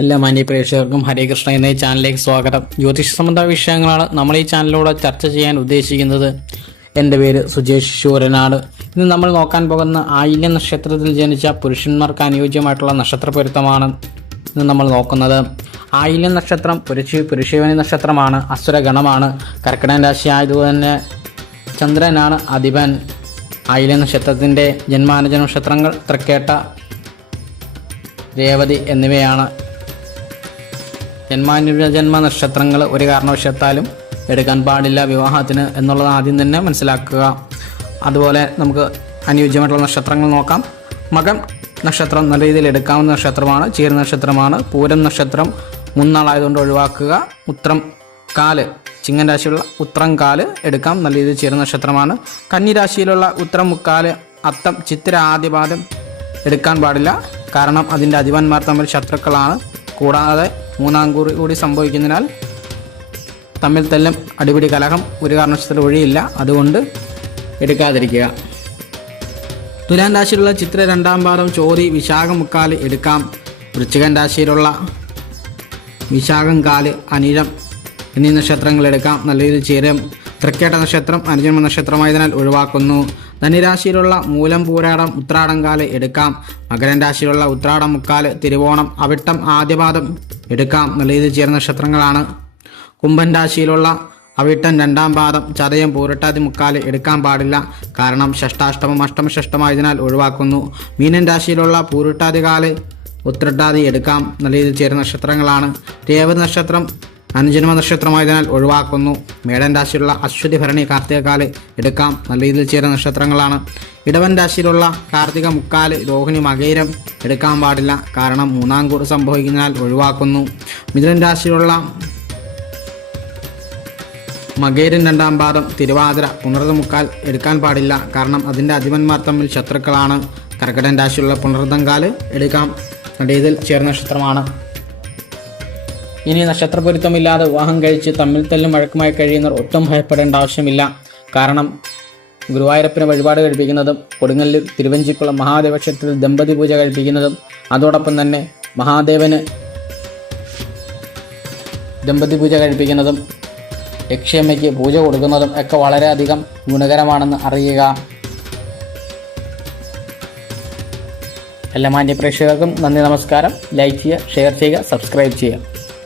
എല്ലാ മാന്യ പ്രേക്ഷകർക്കും ഹരേകൃഷ്ണ എന്ന ഈ ചാനലിലേക്ക് സ്വാഗതം. ജ്യോതിഷ സംബന്ധ വിഷയങ്ങളാണ് നമ്മൾ ഈ ചാനലിലൂടെ ചർച്ച ചെയ്യാൻ ഉദ്ദേശിക്കുന്നത്. എന്റെ പേര് സുജേഷ് ശൂരനാട്. ഇന്ന് നമ്മൾ നോക്കാൻ പോകുന്ന ആയില്യ നക്ഷത്രത്തിൽ ജനിച്ച പുരുഷന്മാർക്ക് അനുയോജ്യമായിട്ടുള്ള നക്ഷത്ര പൊരുത്തമാണ് ഇന്ന് നമ്മൾ നോക്കുന്നത്. ആയില്യ നക്ഷത്രം പുരുഷ പുരുഷയോനി നക്ഷത്രമാണ് അസുരഗണമാണ്. കർക്കിടക രാശി ആയതുതന്നെ ചന്ദ്രനാണ് അധിപൻ. ആയില്യ നക്ഷത്രത്തിന്റെ ജന്മാനുജ നക്ഷത്രങ്ങൾ തൃക്കേട്ട രേവതി എന്നിവയാണ്. ജന്മാനുജന്മ നക്ഷത്രങ്ങൾ ഒരു കാരണവശത്താലും എടുക്കാൻ പാടില്ല വിവാഹത്തിന് എന്നുള്ളത് ആദ്യം തന്നെ മനസ്സിലാക്കുക. അതുപോലെ നമുക്ക് അനുയോജ്യമായിട്ടുള്ള നക്ഷത്രങ്ങൾ നോക്കാം. മകം നക്ഷത്രം നല്ല രീതിയിൽ എടുക്കാവുന്ന നക്ഷത്രമാണ് ചീര നക്ഷത്രമാണ് പൂരം നക്ഷത്രം മുന്നാളായതുകൊണ്ട് ഒഴിവാക്കുക. ഉത്രം കാൽ ചിങ്ങൻ രാശിയുള്ള ഉത്രം കാൽ എടുക്കാം നല്ല രീതിയിൽ ചീര നക്ഷത്രമാണ്. കന്നി രാശിയിലുള്ള ഉത്രം മുക്കാൽ അത്തം ചിത്തിര ആദ്യപാദം എടുക്കാൻ പാടില്ല. കാരണം അതിന്റെ അധിപന്മാർ തമ്മിൽ ശത്രുക്കളാണ്. കൂടാതെ മൂന്നാം കൂറി കൂടി സംഭവിക്കുന്നതിനാൽ തമ്മിൽ തല്ലും അടിപിടി കലഹം ഒരു കാരണവശാലും ഒഴിയില്ല. അതുകൊണ്ട് എടുക്കാതിരിക്കുക. തുലാൻ രാശിയിലുള്ള ചിത്ര രണ്ടാം പാദം ചോതി വിശാഖം മുക്കാൽ എടുക്കാം. വൃശ്ചികൻ രാശിയിലുള്ള വിശാഖം കാൽ അനിഴം എന്നീ നക്ഷത്രങ്ങൾ എടുക്കാം. നല്ല രീതിയിൽ ചേരും. തൃക്കേട്ട നക്ഷത്രം അനുജന്മ നക്ഷത്രമായതിനാൽ ഒഴിവാക്കുന്നു. ധനുരാശിയിലുള്ള മൂലം പൂരാടം ഉത്രാടം കാൽ എടുക്കാം. മകരൻ രാശിയിലുള്ള ഉത്രാടം മുക്കാൽ തിരുവോണം അവിട്ടം ആദ്യപാദം എടുക്കാം നല്ല ചേർന്ന നക്ഷത്രങ്ങളാണ് കുംഭൻ രാശിയിലുള്ള അവിട്ടം രണ്ടാം പാദം ചതയം പൂരട്ടാതി മുക്കാൽ എടുക്കാൻ പാടില്ല. കാരണം ഷഷ്ടാഷ്ടമം അഷ്ടമ ഷഷ്ടമായതിനാൽ ഒഴിവാക്കുന്നു. മീനൻ രാശിയിലുള്ള പൂരുട്ടാതി കാൽ ഉത്രട്ടാതി എടുക്കാം നല്ല രീതിയിൽ ചേരുന്ന നക്ഷത്രങ്ങളാണ് രേവതി നക്ഷത്രം അനുജന്മ നക്ഷത്രമായതിനാൽ ഒഴിവാക്കുന്നു. മേടൻ രാശിയിലുള്ള അശ്വതി ഭരണി കാർത്തികക്കാൽ എടുക്കാം. നല്ല രീതിയിൽ ചേരുന്ന നക്ഷത്രങ്ങളാണ്. ഇടവൻ രാശിയിലുള്ള കാർത്തിക മുക്കാൽ രോഹിണി മകേരം എടുക്കാൻ പാടില്ല. കാരണം മൂന്നാം കൂട് സംഭവിക്കുന്നതിനാൽ ഒഴിവാക്കുന്നു. മിഥുനൻ രാശിയിലുള്ള മകേരൻ രണ്ടാം പാദം തിരുവാതിര പുണർത മുക്കാൽ എടുക്കാൻ പാടില്ല. കാരണം അതിന്റെ അധിപന്മാർ തമ്മിൽ ശത്രുക്കളാണ്. കർക്കിടൻ രാശിയുള്ള പുണർതങ്കാൽ എടുക്കാം. നടീതിൽ ചേർന്ന നക്ഷത്രമാണ്. ഇനി നക്ഷത്രപൊരുത്തമില്ലാതെ വിവാഹം കഴിച്ച് തമ്മിൽ തല്ലും വഴക്കുമായി കഴിയുന്നവർ ഒട്ടും ഭയപ്പെടേണ്ട ആവശ്യമില്ല. കാരണം ഗുരുവായൂരപ്പന് വഴിപാട് കഴിപ്പിക്കുന്നതും കൊടുങ്ങല്ലൂർ തിരുവഞ്ചിക്കുളം മഹാദേവ ക്ഷേത്രത്തിൽ ദമ്പതി പൂജ കഴിപ്പിക്കുന്നതും അതോടൊപ്പം തന്നെ മഹാദേവന് ദമ്പതി പൂജ കഴിപ്പിക്കുന്നതും യക്ഷയമ്മയ്ക്ക് പൂജ കൊടുക്കുന്നതും ഒക്കെ വളരെയധികം ഗുണകരമാണെന്ന് അറിയുക. എല്ലാ മാന്യ പ്രേക്ഷകർക്കും നന്ദി നമസ്കാരം. ലൈക്ക് ചെയ്യുക ഷെയർ ചെയ്യുക സബ്സ്ക്രൈബ് ചെയ്യുക.